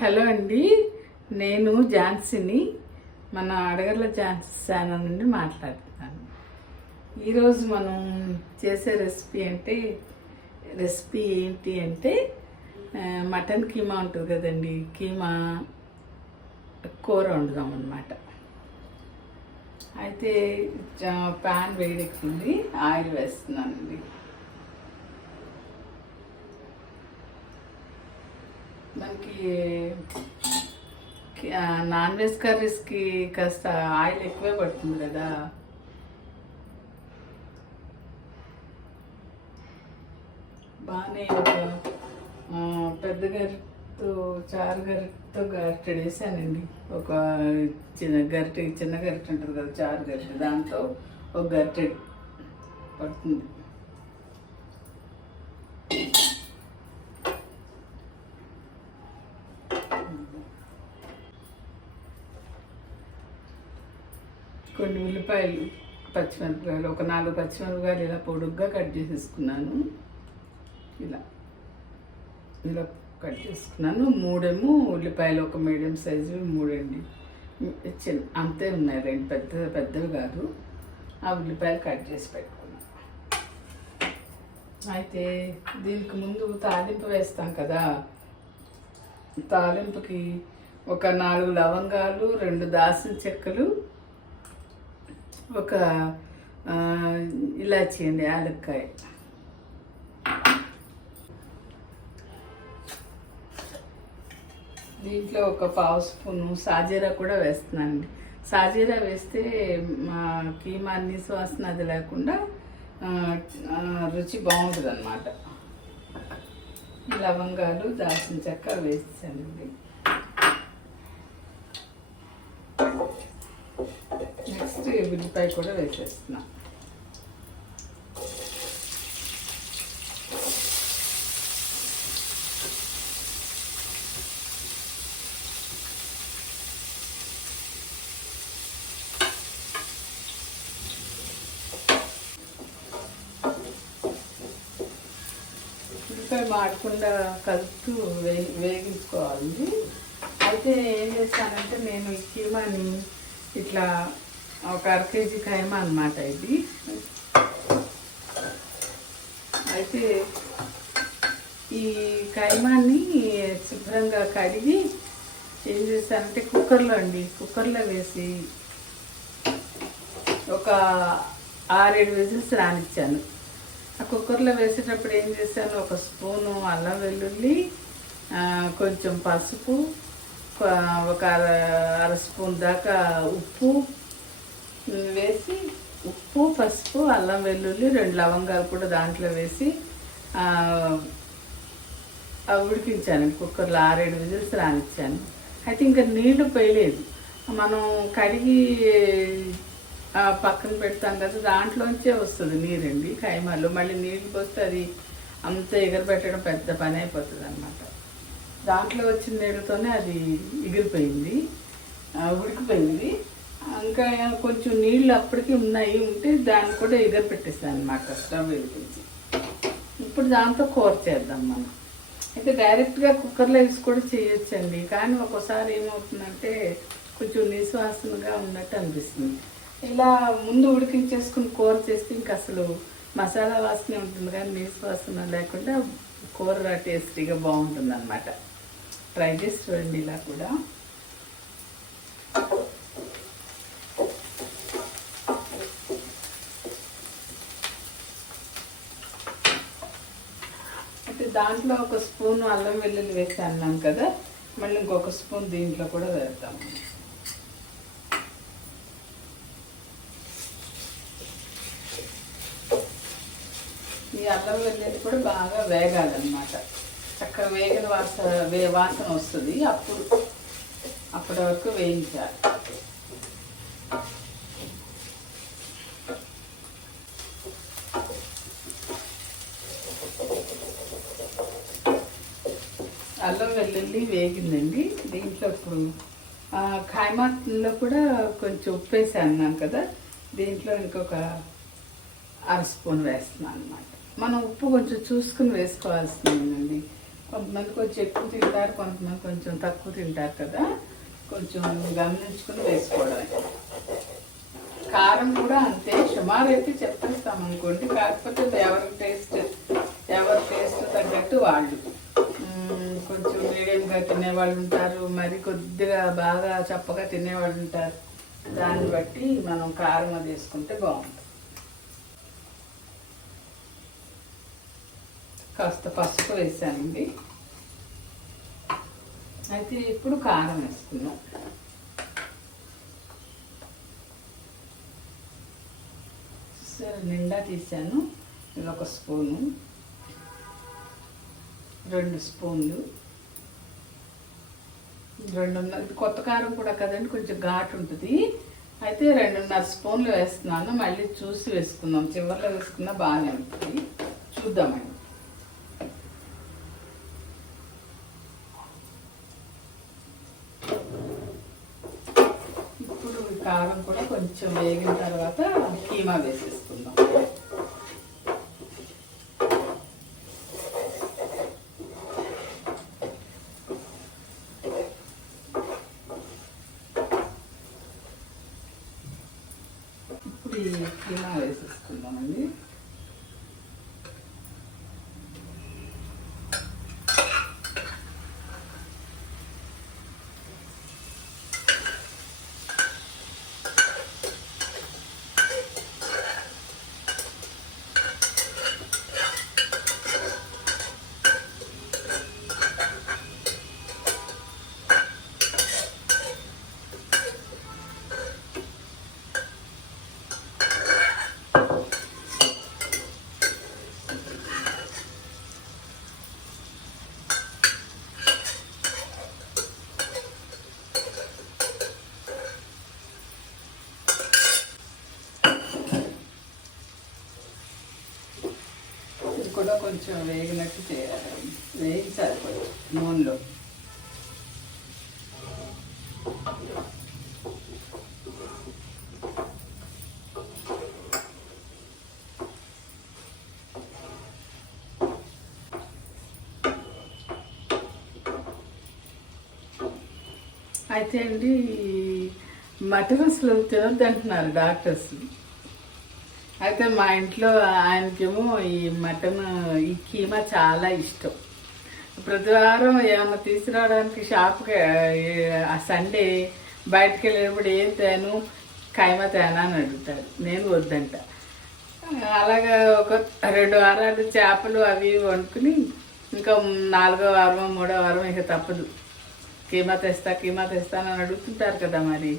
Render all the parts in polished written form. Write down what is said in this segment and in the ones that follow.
Hello అండి, నేను ఝాన్సీని, మన అడగర్ల ఝాన్సీ ఛానల్ నుండి మాట్లాడుతున్నాను. ఈరోజు మనం చేసే రెసిపీ ఏంటి అంటే మటన్ కీమా ఉంటుంది కదండి, కీమా కూర వండుదాం అన్నమాట. అయితే ప్యాన్ వేడెక్కింది, ఆయిల్ వేస్తున్నానండి. మనకి నాన్ వెజ్ కర్రీస్కి కాస్త ఆయిల్ ఎక్కువే పడుతుంది కదా. బాగానే ఒక పెద్ద గరిటతో చారు గరిటతో గరిటె వేసానండి. ఒక చిన్న గరిటె ఉంటుంది కదా, చారు గరిటె, దాంతో ఒక గరిటె పడుతుంది. కొన్ని ఉల్లిపాయలు, పచ్చిమిరపకాయలు, ఒక 4 పచ్చిమిరపకాయలు ఇలా పొడుగ్గా కట్ చేసేసుకున్నాను. ఇలా కట్ చేసుకున్నాను. 3 ఉల్లిపాయలు, ఒక మీడియం సైజు 3 అండి, అంతే ఉన్నాయి, 2 పెద్దవి కాదు. ఆ ఉల్లిపాయలు కట్ చేసి పెట్టుకున్నాను. అయితే దీనికి ముందు తాలింపు వేస్తాం కదా. తాలింపుకి ఒక 4 లవంగాలు, 2 దాల్చిన చెక్కలు, ఒక ఇలాచీ అండి, యాలక్కాయ. దీంట్లో ఒక 1/2 స్పూను సాజీరా కూడా వేస్తున్నానండి. సాజీరా వేస్తే మా కీమా సువాసన అది లేకుండా రుచి బాగుంటుంది అన్నమాట. లవంగాలు, దాల్చిన చెక్క వేసానండి. నెక్స్ట్ ఉల్లిపాయ కూడా వేసేస్తున్నా. ఉల్లిపాయ మాడకుండా కలుపుతూ వేగించుకోవాలి. అయితే ఏం చేస్తానంటే, నేను ఈ కీమాని ఇట్లా ఒక 1/2 కేజీ కైమా అన్నమాట ఇది. అయితే ఈ కైమాని శుభ్రంగా కడిగి ఏం చేశానంటే కుక్కర్లో వేసి ఒక 6-7 విజిల్స్ రానిచ్చాను. ఆ కుక్కర్లో వేసేటప్పుడు ఏం చేశాను, 1 స్పూను అల్లం వెల్లుల్లి, కొంచెం పసుపు, ఒక అర స్పూన్ దాకా ఉప్పు వేసి, ఉప్పు, పసుపు, అల్లం వెల్లుల్లి, 2 లవంగాలు కూడా దాంట్లో వేసి ఉడికించాను. కుక్కర్లో 6-7 విజిల్స్ రానిచ్చాను. అయితే ఇంకా నీళ్లు పోయలేదు. మనం కడిగి పక్కన పెడతాం కదా, దాంట్లోంచే వస్తుంది నీరండి కైమాలు. మళ్ళీ నీళ్ళు పోస్తే అది అంత ఎగరబెట్టడం పెద్ద పని అయిపోతుంది అన్నమాట. దాంట్లో వచ్చిన నీళ్ళతోనే అది ఎగిరిపోయింది, ఉడికిపోయింది. ఇంకా కొంచెం నీళ్ళు అప్పటికి ఉంటే దాన్ని కూడా ఎగరపెట్టేస్తాను అన్నమాట, స్టవ్ వెలిగించి. ఇప్పుడు దాంతో కూర చేద్దాం మనం. అయితే డైరెక్ట్గా కుక్కర్లో వేసి కూడా చేయొచ్చండి, కానీ ఒక్కోసారి ఏమవుతుందంటే కొంచెం నిశ్వాసనగా ఉన్నట్టు అనిపిస్తుంది. ఇలా ముందు ఉడికించేసుకుని కూర చేస్తే ఇంకా అసలు మసాలా వాసన ఉంటుంది, కానీ నిశ్వాసన లేకుండా కూర టేస్టీగా బాగుంటుంది అన్నమాట. ట్రై చేసి చూడండి ఇలా కూడా. అయితే దాంట్లో 1 స్పూను అల్లం వెల్లుల్లి వేసి అన్నాం కదా, మళ్ళీ ఇంకొక స్పూన్ దీంట్లో కూడా వేద్దాము. ఈ అల్లం వెల్లుల్లి కూడా బాగా వేగాలన్నమాట. చక్కగా వేగిన వాసన వస్తుంది, అప్పటి వరకు వేయించాలి. అల్లం వెల్లుల్లి వేగిందండి. దీంట్లో ఇప్పుడు ఖైమాలో కూడా కొంచెం ఉప్పు వేసి అన్నాను కదా, దీంట్లో ఇంకొక 1/2 స్పూన్ వేస్తున్నాను అన్నమాట. మనం ఉప్పు కొంచెం చూసుకుని వేసుకోవాల్సిందండి. కొంతమంది కొంచెం ఎక్కువ తింటారు, కొంతమంది కొంచెం తక్కువ తింటారు కదా, కొంచెం గమనించుకుని వేసుకోవడమే. కారం కూడా అంతే, సుమారు అయితే చెప్పేస్తాం అనుకోండి. కాకపోతే ఎవరి టేస్ట్ తగ్గట్టు వాళ్ళు కొంచెం మీడియంగా తినేవాళ్ళు ఉంటారు, మరి కొద్దిగా బాగా చప్పగా తినేవాళ్ళు ఉంటారు. దాన్ని బట్టి మనం కారం అది వేసుకుంటే బాగుంటుంది. కాస్త పసుపు వేసానండి. అయితే ఇప్పుడు కారం వేసుకున్నాం. సరే, నిండా తీసాను. ఇది 1 స్పూను, 2 స్పూన్లు, 2.5. ఇది కొత్త కారం కూడా కదండి, కొంచెం ఘాటు ఉంటుంది. అయితే 2.5 స్పూన్లు వేస్తున్నాను. మళ్ళీ చూసి వేసుకుందాం, చివరిలో వేసుకున్నా బాగానే ఉంటుంది. చూద్దామండి. ఇప్పుడు కారం కూడా కొంచెం వేగిన తర్వాత కీమా వేసేసుకుందాం. ఇప్పుడు ఈ కీమా వేసేసుకుందామండి. కూడా కొంచెం వేగినట్టు చేయాలి, వేయించాలి కొంచెం నూనెలో. అయితే అండి, మటన్ అసలు తినొద్దు అంటున్నారు డాక్టర్స్. అయితే మా ఇంట్లో ఆయనకేమో ఈ మటన్, ఈ కీమా చాలా ఇష్టం. ప్రతి వారం ఏమన్నా తీసుకురావడానికి షాప్కి సండే బయటకు వెళ్ళినప్పుడు ఏం తేను, కైమా తేనా అని అడుగుతారు. నేను వద్దంట. అలాగా ఒక 2 వారాలు చేపలు అవి వండుకుని, ఇంకా 4వ వారం 3వ వారం ఇక తప్పదు, కీమా తెస్తానని అడుగుతుంటారు కదా. మరి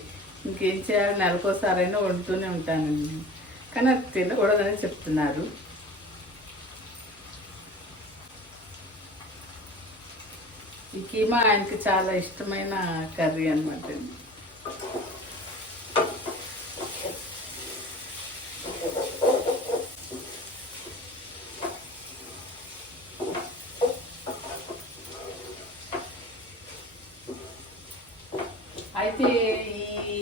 ఇంకేం చేయాలి, నెలకోసారైనా వండుతూనే ఉంటానండి. కానీ అది తినకూడదని చెప్తున్నారు. ఈ కీమా ఆయనకి చాలా ఇష్టమైన కర్రీ అనమాట. అయితే ఈ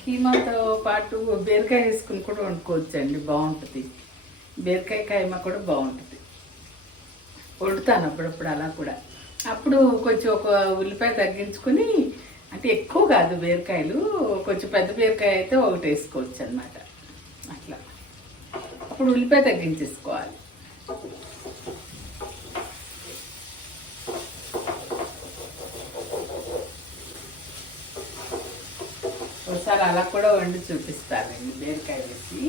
కీమాతో పాటు బీరకాయ వేసుకుని కూడా వండుకోవచ్చు అండి, బాగుంటుంది. బీరకాయ కైమా కూడా బాగుంటుంది. వండుతాను అప్పుడప్పుడు అలా కూడా. అప్పుడు కొంచెం ఒక ఉల్లిపాయ తగ్గించుకొని, అంటే ఎక్కువ కాదు బీరకాయలు, కొంచెం పెద్ద బీరకాయ అయితే ఒకటి వేసుకోవచ్చు అనమాట. అట్లా అప్పుడు ఉల్లిపాయ తగ్గించేసుకోవాలి. ఒకసారి అలా కూడా వండి చూపిస్తానండి, బీరకాయ వేసి.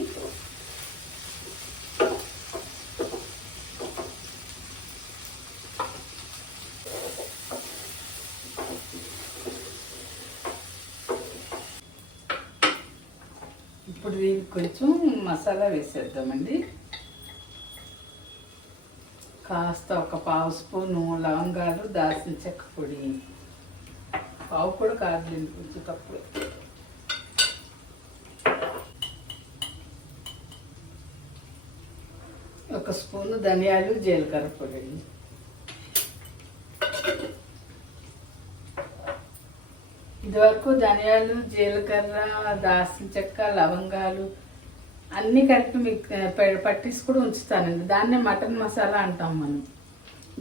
ఇప్పుడు దీనికి కొంచెం మసాలా వేసేద్దామండి. కాస్త ఒక 1/2 స్పూను లవంగాలు, దాల్చిన చెక్క పొడి, 1/2 కూడా కాదు, కొంచెం తక్కువ. ఒక స్పూను ధనియాలు, జీలకర్ర పొడి. ఇదివరకు ధనియాలు, జీలకర్ర, దాల్చిన చెక్క, లవంగాలు అన్నీ కలిపి మీకు పట్టేసి కూడా ఉంచుతానండి. దాన్నే మటన్ మసాలా అంటాం మనం.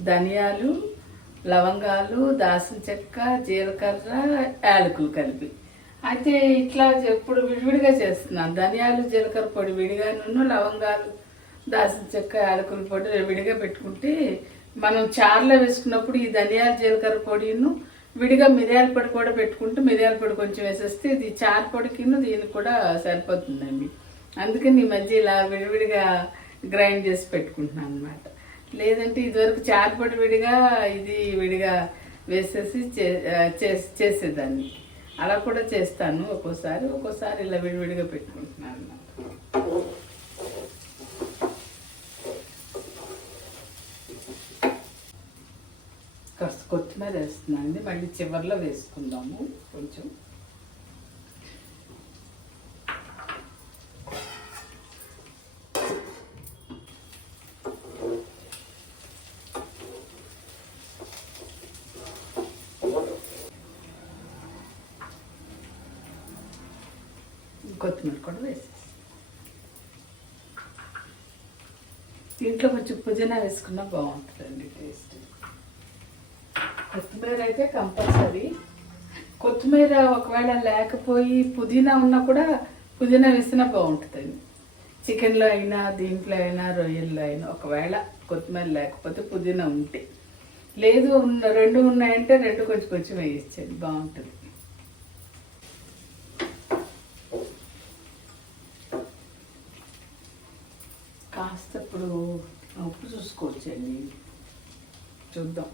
ధనియాలు, లవంగాలు, దాల్చిన చెక్క, జీలకర్ర, యాలకులు కలిపి. అయితే ఇట్లా ఎప్పుడు విడివిడిగా చేస్తున్నాను. ధనియాలు జీలకర్ర పొడి విడిగాను, లవంగాలు, దాల్చిన చెక్క, యాలకుల పొడి విడిగా పెట్టుకుంటే మనం చారులో వేసుకున్నప్పుడు ఈ ధనియాల జీలకర్ర పొడిను విడిగా మిరియాల పొడి కూడా పెట్టుకుంటూ మిరియాల పొడి కొంచెం వేసేస్తే ఇది చారు పొడికిను దీనికి కూడా సరిపోతుందండి. అందుకని ఈ మధ్య ఇలా విడివిడిగా గ్రైండ్ చేసి పెట్టుకుంటున్నాను అనమాట. లేదంటే ఇదివరకు చారు పొడి విడిగా ఇది విడిగా వేసేసి చేసేదాన్ని. అలా కూడా చేస్తాను ఒక్కోసారి ఇలా విడివిడిగా పెట్టుకుంటున్నాను అన్నమాట. కాస్త కొత్తిమీర వేస్తున్నానండి, మళ్ళీ చివరిలో వేసుకుందాము కొంచెం. కొత్తిమీర కూడా వేసేసి దీంట్లో కొంచెం పుదీనా వేసుకున్నా బాగుంటుందండి టేస్ట్. కొత్తిమీర అయితే కంపల్సరీ. కొత్తిమీర ఒకవేళ లేకపోయి పుదీనా ఉన్నా కూడా పుదీనా వేసినా బాగుంటుందండి. చికెన్లో అయినా దీంట్లో అయినా రొయ్యల్లో అయినా ఒకవేళ కొత్తిమీర లేకపోతే పుదీనా ఉంటే, లేదు రెండు ఉన్నాయంటే రెండు కొంచెం కొంచెం వేయించండి, బాగుంటుంది. కాస్త ఇప్పుడు ఉప్పు చూసుకోవచ్చండి, చూద్దాం.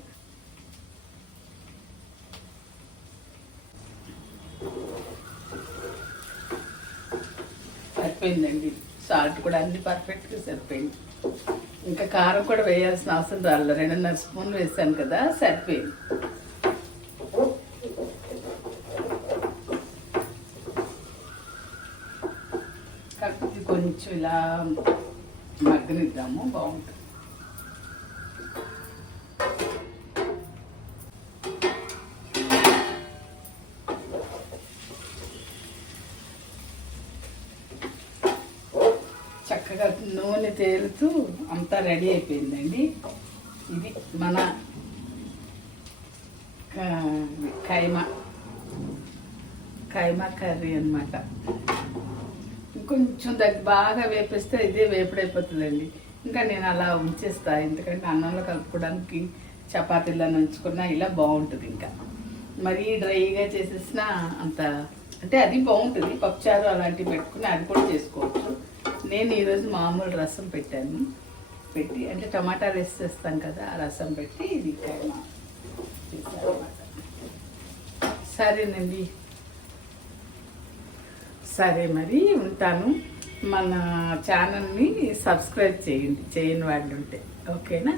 సరిపోయిందండి, సాల్ట్ కూడా అన్ని పర్ఫెక్ట్గా సరిపోయింది. ఇంకా కారం కూడా వేయాల్సిన అవసరం రాలేదు, 2.5 స్పూన్లు వేసాను కదా, సరిపోయింది. కాకపోతే కొంచెం ఇలా మగ్గనిద్దాము, బాగుంటుంది. చక్కగా నూనె తేలుతూ అంతా రెడీ అయిపోయిందండి. ఇది మన కైమా కర్రీ అన్నమాట. కొంచెం బాగా వేపిస్తే ఇదే వేపుడైపోతుందండి. ఇంకా నేను అలా ఉంచేస్తాను, ఎందుకంటే అన్నంలో కలుపుకోవడానికి చపాతీలో నంచుకున్నా ఇలా బాగుంటుంది. ఇంకా మరీ డ్రైగా చేసేసిన అంత అంటే అది బాగుంటుంది. పప్పుచారు అలాంటివి పెట్టుకుని అది కూడా చేసుకోవచ్చు. నేను ఈరోజు మామూలు రసం పెట్టి అంటే టమాటా వేసి చేస్తాం కదా, ఆ రసం పెట్టి ఇది కైమా చేస్తాను అన్నమాట. సరేనండి, సరే మరి ఉంటాను. మన ఛానల్ని సబ్స్క్రైబ్ చేయండి, చేయని వాళ్ళు ఉంటే. ఓకేనా?